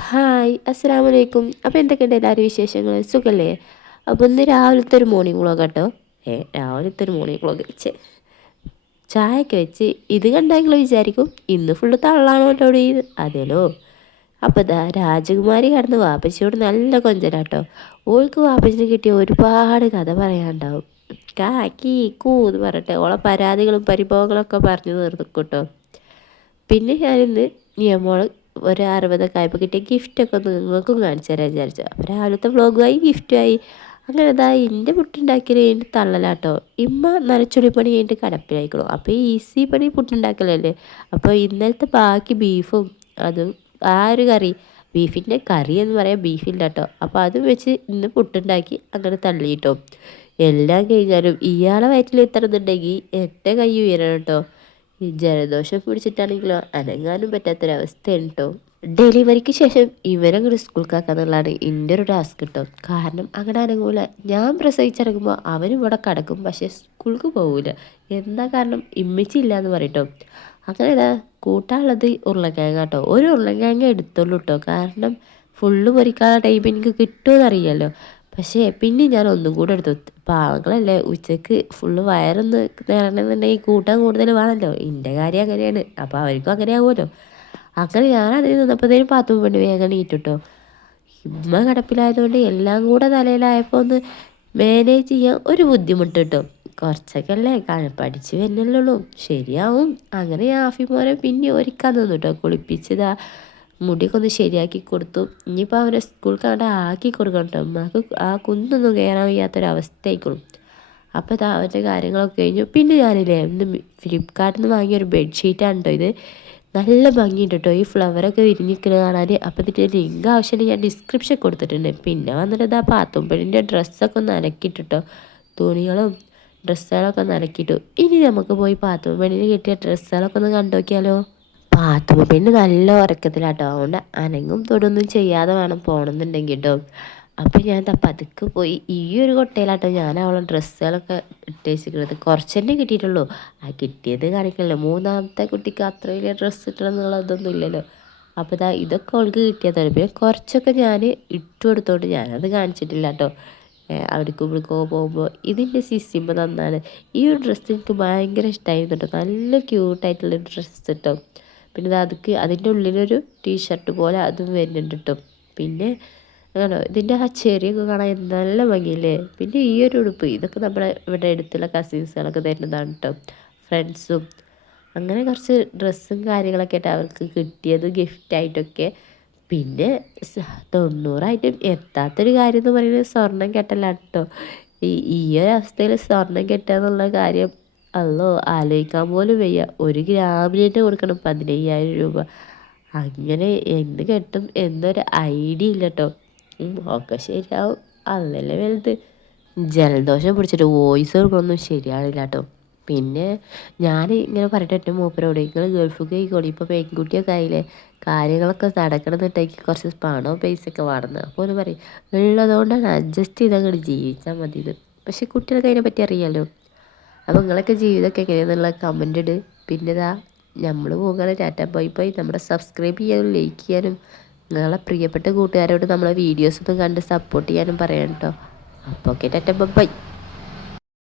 Hi അസ്സലാമു അലൈക്കും. അപ്പോൾ എന്തൊക്കെയുണ്ട് എല്ലാവരും വിശേഷങ്ങൾ? സുഖല്ലേ? അപ്പോൾ ഇന്ന് രാവിലത്തെ ഒരു മോർണിംഗ് വ്ളോഗ് കേട്ടോ. രാവിലത്തെ ഒരു മോർണിംഗ് വ്ളോഗ് ചായയൊക്കെ വെച്ച് ഇത് കണ്ടെങ്കിൽ വിചാരിക്കും ഇന്ന് ഫുള്ള് തള്ളാണല്ലോ അതേലോ. അപ്പോൾ ഇതാ രാജകുമാരി കടന്ന് വാപ്പച്ചിയോട് നല്ല കൊഞ്ചലാട്ടോ. ഓൾക്ക് വാപ്പച്ചിന് കിട്ടിയ ഒരുപാട് കഥ പറയാനുണ്ടാവും. കാക്കി കൂ എന്ന് പറയട്ടെ ഓളെ പരാതികളും പരിഭവങ്ങളൊക്കെ പറഞ്ഞു തീർന്നിക്കോട്ടോ. പിന്നെ ഞാനിന്ന് നിയമോള് ഒരു 60 ആയപ്പോൾ കിട്ടിയ ഗിഫ്റ്റൊക്കെ ഒന്ന് നിങ്ങൾക്കും കാണിച്ചു തരാൻ വിചാരിച്ചു. അപ്പോൾ രാവിലത്തെ വ്ളോഗുമായി ഗിഫ്റ്റുമായി അങ്ങനെ അതാ എൻ്റെ പുട്ടുണ്ടാക്കിയത് കഴിഞ്ഞിട്ട് തള്ളലാട്ടോ. ഇമ്മ നനച്ചുള്ളി പണി കഴിഞ്ഞിട്ട് കടപ്പിലായിക്കോളൂ. അപ്പോൾ ഈസി പണി പുട്ടുണ്ടാക്കലല്ലേ. അപ്പോൾ ഇന്നലത്തെ ബാക്കി ബീഫും അതും ആ ഒരു കറി ബീഫിൻ്റെ കറി എന്ന് പറയാൻ ബീഫില്ല കേട്ടോ. അപ്പോൾ അതും വെച്ച് ഇന്ന് പുട്ടുണ്ടാക്കി അങ്ങനെ തള്ളിയിട്ടോ. എല്ലാം കഴിഞ്ഞാലും ഇയാളെ വയറ്റിൽ എത്തണമെന്നുണ്ടെങ്കിൽ എൻ്റെ കൈ ഉയരണം കേട്ടോ. ഈ ജലദോഷം പിടിച്ചിട്ടാണെങ്കിലോ അനങ്ങാനും പറ്റാത്തൊരവസ്ഥയാണ് കേട്ടോ. ഡെലിവറിക്ക് ശേഷം ഇവരങ്ങോട്ട് സ്കൂൾക്കാക്കാന്നുള്ളതാണ് എൻ്റെ ഒരു ടാസ്ക് കിട്ടും. കാരണം അങ്ങനെ അനങ്ങൂല. ഞാൻ പ്രസവിച്ചിറങ്ങുമ്പോൾ അവനും ഇവിടെ കിടക്കും, പക്ഷേ സ്കൂൾക്ക് പോകില്ല. എന്താ കാരണം ഇമ്മിച്ചി ഇല്ല എന്ന് പറയട്ടോ. അങ്ങനെ ഇതാ കൂട്ടാനുള്ളത് ഉരുളക്കിഴങ്ങ് കേട്ടോ. ഒരു ഉരുളക്കിഴങ്ങ് എടുത്തോളൂ കേട്ടോ. കാരണം ഫുള്ള് പൊരിക്കാനുള്ള ടൈം എനിക്ക് കിട്ടുമെന്ന് അറിയാമല്ലോ. പക്ഷേ പിന്നെ ഞാൻ ഒന്നും കൂടെ എടുത്തു. പാവങ്ങളല്ലേ ഉച്ചക്ക് ഫുള്ള് വയറൊന്ന് നിറയണമെന്നുണ്ടെങ്കിൽ കൂട്ടാൻ കൂടുതൽ വേണമല്ലോ. എൻ്റെ കാര്യം അങ്ങനെയാണ്. അപ്പോൾ അവർക്കും അങ്ങനെ ആകുമല്ലോ. അങ്ങനെ ഞാനതിൽ നിന്നപ്പോഴത്തേനും 10 മണി വേഗം നീറ്റിട്ടോ. ഇമ്മ കിടപ്പിലായതുകൊണ്ട് എല്ലാം കൂടെ തലയിലായപ്പോൾ ഒന്ന് മാനേജ് ചെയ്യാൻ ഒരു ബുദ്ധിമുട്ട് കിട്ടും. കുറച്ചൊക്കെ അല്ലേ പഠിച്ച് വരുന്നല്ലുള്ളൂ, ശരിയാവും. അങ്ങനെ ആഫി മോനെ പിന്നെ ഒരുക്കാൻ തന്നു കേട്ടോ. കുളിപ്പിച്ചതാ മുടിയൊക്കെ ഒന്ന് ശരിയാക്കി കൊടുത്തു. ഇനിയിപ്പോൾ അവരെ സ്കൂൾ കണ്ട ആക്കി കൊടുക്കണം കേട്ടോ. അമ്മക്ക് ആ കുന്നൊന്നും കയറാൻ വയ്യാത്തൊരവസ്ഥ ആയിക്കോളും. അപ്പോൾ ഇതാ അവൻ്റെ കാര്യങ്ങളൊക്കെ കഴിഞ്ഞു. പിന്നെ ഞാനില്ലേ ഇന്ന് ഫ്ലിപ്കാർട്ടിൽ നിന്ന് വാങ്ങിയൊരു ബെഡ്ഷീറ്റാണ് കേട്ടോ ഇത്. നല്ല ഭംഗിയുണ്ട് കേട്ടോ ഈ ഫ്ലവറൊക്കെ വിരിഞ്ഞിരിക്കുന്നത് കാണാൻ. അപ്പോൾ ഇതിൻ്റെ ലിങ്ക് ആവശ്യമുണ്ടെങ്കിൽ ഞാൻ ഡിസ്ക്രിപ്ഷൻ കൊടുത്തിട്ടുണ്ട്. പിന്നെ വന്നിട്ട് ഇതാ പാത്തുമ്പഴിൻ്റെ ഡ്രസ്സൊക്കെ ഒന്ന് അലക്കിയിട്ടോ. തുണികളും ഡ്രസ്സുകളൊക്കെ ഒന്ന് അലക്കിയിട്ടു. ഇനി നമുക്ക് പോയി പാത്തുമ്പഴിന് കിട്ടിയ ഡ്രസ്സുകളൊക്കെ ഒന്ന് കണ്ടു നോക്കിയാലോ. പാത്തുമ്മ പിന്നെ നല്ല ഉറക്കത്തിലാട്ടോ. അതുകൊണ്ട് അനങ്ങും തൊടൊന്നും ചെയ്യാതെ വേണം പോകണമെന്നുണ്ടെങ്കിൽ കേട്ടോ. അപ്പം ഞാൻ പതുക്കെ പോയി ഈ ഒരു കൊട്ടയിലാട്ടോ ഞാൻ അവളെ ഡ്രസ്സുകളൊക്കെ ഇട്ട് വെച്ചിരിക്കുന്നത്. കുറച്ച് തന്നെ കിട്ടിയിട്ടുള്ളൂ. ആ കിട്ടിയത് കാണിക്കണല്ലോ. മൂന്നാമത്തെ കുട്ടിക്ക് അത്ര വലിയ ഡ്രസ്സ് ഇട്ടണമെന്നുള്ളതൊന്നും ഇല്ലല്ലോ. അപ്പോൾ ഇതൊക്കെ അവൾക്ക് കിട്ടിയതാണ്. പിന്നെ കുറച്ചൊക്കെ ഞാൻ ഇട്ട് കൊടുത്തോണ്ട് ഞാനത് കാണിച്ചിട്ടില്ല കേട്ടോ. അവിടേക്കും ഇവിടേക്കോ പോകുമ്പോൾ ഇതിൻ്റെ സിസിമ്പോൾ നന്നാണ്. ഈ ഒരു ഡ്രസ്സ് എനിക്ക് ഭയങ്കര ഇഷ്ടമായിരുന്നു കേട്ടോ. നല്ല ക്യൂട്ടായിട്ടുള്ള ഡ്രസ്സ് കേട്ടോ. പിന്നെ അതിൻ്റെ ഉള്ളിലൊരു ടീഷർട്ട് പോലെ അതും വരുന്നുണ്ട് കേട്ടോ. പിന്നെ ആണോ ഇതിൻ്റെ ആ ചെറിയൊക്കെ കാണാൻ നല്ല ഭംഗിയില്ലേ. പിന്നെ ഈ ഒരു ഉടുപ്പ് ഇതൊക്കെ നമ്മുടെ ഇവിടെ അടുത്തുള്ള കസിൻസുകളൊക്കെ തരുന്നതാണ് കേട്ടോ. ഫ്രണ്ട്സും അങ്ങനെ കുറച്ച് ഡ്രസ്സും കാര്യങ്ങളൊക്കെ ആയിട്ട് അവർക്ക് കിട്ടിയത് ഗിഫ്റ്റായിട്ടൊക്കെ. പിന്നെ 90 എത്താത്തൊരു കാര്യം എന്ന് പറയുന്നത് സ്വർണം കെട്ടല്ല കേട്ടോ. ഈ ഒരു അവസ്ഥയിൽ സ്വർണം കെട്ടുക എന്നുള്ള കാര്യം അല്ലോ ആലോചിക്കാൻ പോലും വയ്യ. 1 ഗ്രാമിന് തന്നെ കൊടുക്കണം 15,000 രൂപ. അങ്ങനെ എന്ത് കെട്ടും എന്നൊരു ഐഡിയ ഇല്ല കേട്ടോ. ഒക്കെ ശരിയാവും, അതല്ലേ വലുത്. ജലദോഷം പിടിച്ചിട്ട് വോയിസ് കൊടുക്കണമൊന്നും ശരിയാവില്ല കേട്ടോ. പിന്നെ ഞാൻ ഇങ്ങനെ പറയട്ടെ എൻ്റെ മൂപ്പരോട്, നിങ്ങൾ ഗൾഫിൽ പോയിക്കോളി, ഇപ്പോൾ പെൺകുട്ടിയൊക്കെ ആയില്ലേ, കാര്യങ്ങളൊക്കെ നടക്കണമെന്നുണ്ടെങ്കിൽ കുറച്ച് പണവും പൈസയൊക്കെ വേണമെന്ന്. അപ്പോൾ ഒരു പറയും ഉള്ളതുകൊണ്ടാണ് അഡ്ജസ്റ്റ് ചെയ്ത് അങ്ങോട്ട് ജീവിച്ചാൽ മതിയെന്ന്. പക്ഷേ കുട്ടികൾക്ക് അതിനെപ്പറ്റി അറിയാമല്ലോ. അപ്പോൾ നിങ്ങളൊക്കെ ജീവിതമൊക്കെ എങ്ങനെയാണെന്നുള്ള കമൻ്റ് ഇട്. പിന്നെ നമ്മൾ പോകുകയാണ്. Tata bye bye. നമ്മുടെ സബ്സ്ക്രൈബ് ചെയ്യാനും ലൈക്ക് ചെയ്യാനും നിങ്ങളെ പ്രിയപ്പെട്ട കൂട്ടുകാരോട് നമ്മളെ വീഡിയോസ് ഒന്നും കണ്ട് സപ്പോർട്ട് ചെയ്യാനും പറയാം കേട്ടോ. അപ്പോൾ ഓക്കെ ടാറ്റ ബൈ ബൈ.